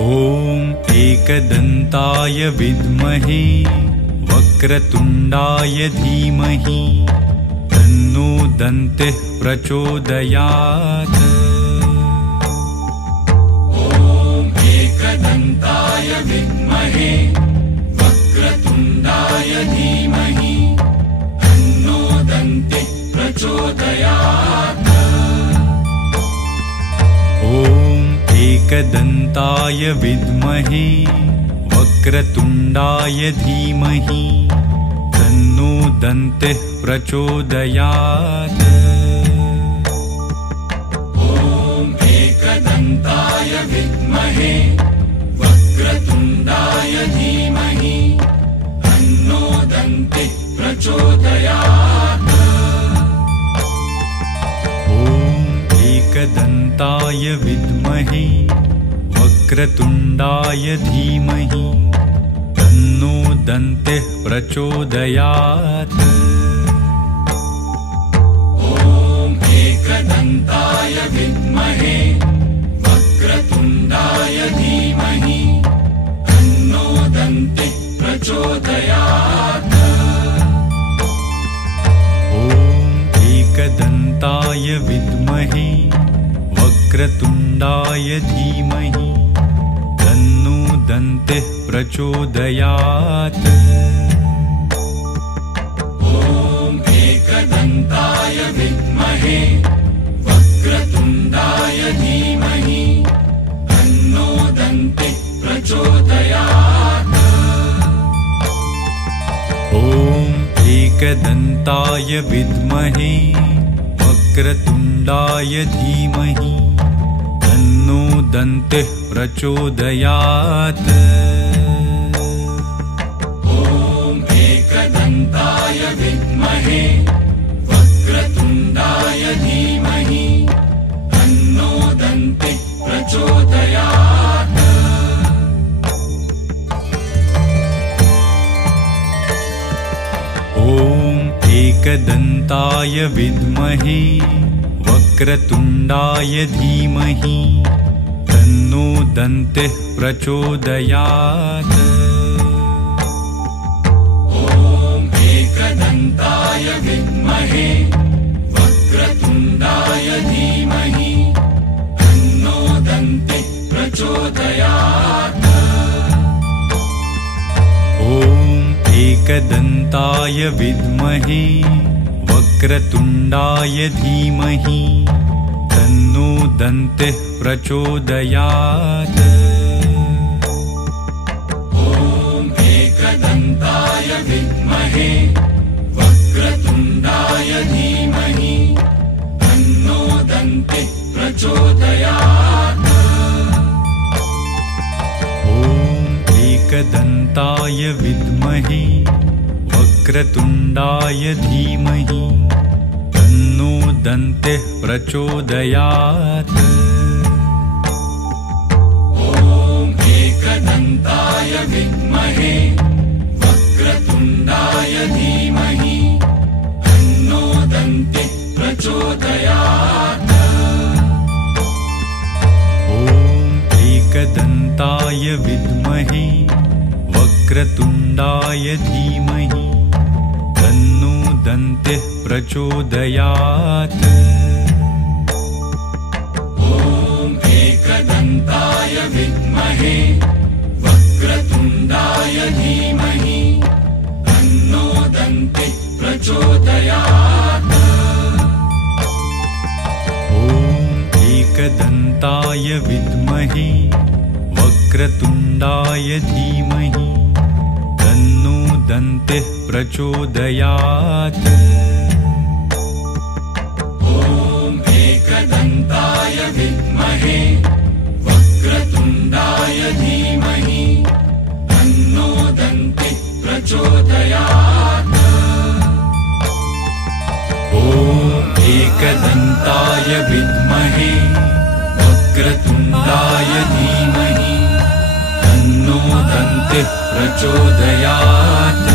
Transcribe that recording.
ॐ एकदन्ताय विद्महे वक्रतुण्डाय धीमहि तन्नो दन्तिः प्रचोदयात्। ॐ एकदन्ताय विद्महे वक्रतुण्डाय धीमहि तन्नो दन्तिः प्रचोदयात्। ॐ एकदन्ताय विद्महे वक्रतुण्डाय धीमहि तन्नो दन्तिः प्रचोदयात्। ॐ एकदन्ताय विद्महे वक्रतुण्डाय धीमहि तन्नो दन्तिः प्रचोदयात्। ॐ एकदन्ताय विद्महे वक्रतुण्डाय धीमहि तन्नो दन्तिः प्रचोदयात्। ॐ एकदन्ताय विद्महे वक्रतुण्डाय धीमहि तन्नो दन्तिः प्रचोदयात्। ॐ एकदन्ताय विद्महे वक्रतुण्डाय धीमहि तन्नो दन्तिः प्रचोदयात्। ॐ एकदन्ताय विद्महे वक्रतुण्डाय धीमहि तन्नो दन्तिः प्रचोदयात्। ॐ एकदन्ताय विद्महे वक्रतुण्डाय धीमहि तन्नो दन्तिः प्रचोदयात्। ॐ एकदन्ताय विद्महे वक्रतुण्डाय धीमहि तन्नो दन्तिः प्रचोदयात्। ॐ एकदन्ताय विद्महे वक्रतुण्डाय धीमहि तन्नो दन्तिः प्रचोदयात्। ॐ एकदन्ताय विद्महे वक्रतुण्डाय धीमहि तन्नो दन्तिः प्रचोदयात्। ॐ एकदन्ताय विद्महे वक्रतुण्डाय धीमहि तन्नो दन्तिः प्रचोदयात्। ॐ एकदन्ताय विद्महे वक्रतुण्डाय धीमहि तन्नो दन्तिः प्रचोदयात्। ॐ एकदन्ताय विद्महे वक्रतुण्डाय धीमहि तन्नो दन्तिः प्रचोदयात्। ॐ एकदन्ताय विद्महे वक्रतुण्डाय धीमहि तन्नो दन्तिः प्रचोदयात्। ॐ एकदन्ताय विद्महे वक्रतुण्डाय धीमहि तन्नो दन्तिः प्रचोदयात्। ॐ एकदन्ताय विद्महे वक्रतुण्डाय धीमहि तन्नो दन्तिः प्रचोदयात्। ॐ एकदन्ताय विद्महे वक्रतुण्डाय धीमहि तन्नो दन्तिः प्रचोदयात्। ॐ एकदन्ताय विद्महे वक्रतुण्डाय धीमहि तन्नो दन्तिः प्रचोदयात्। ॐ एकदन्ताय विद्महे वक्रतुण्डाय धीमहि तन्नो दन्तिः प्रचोदयात्।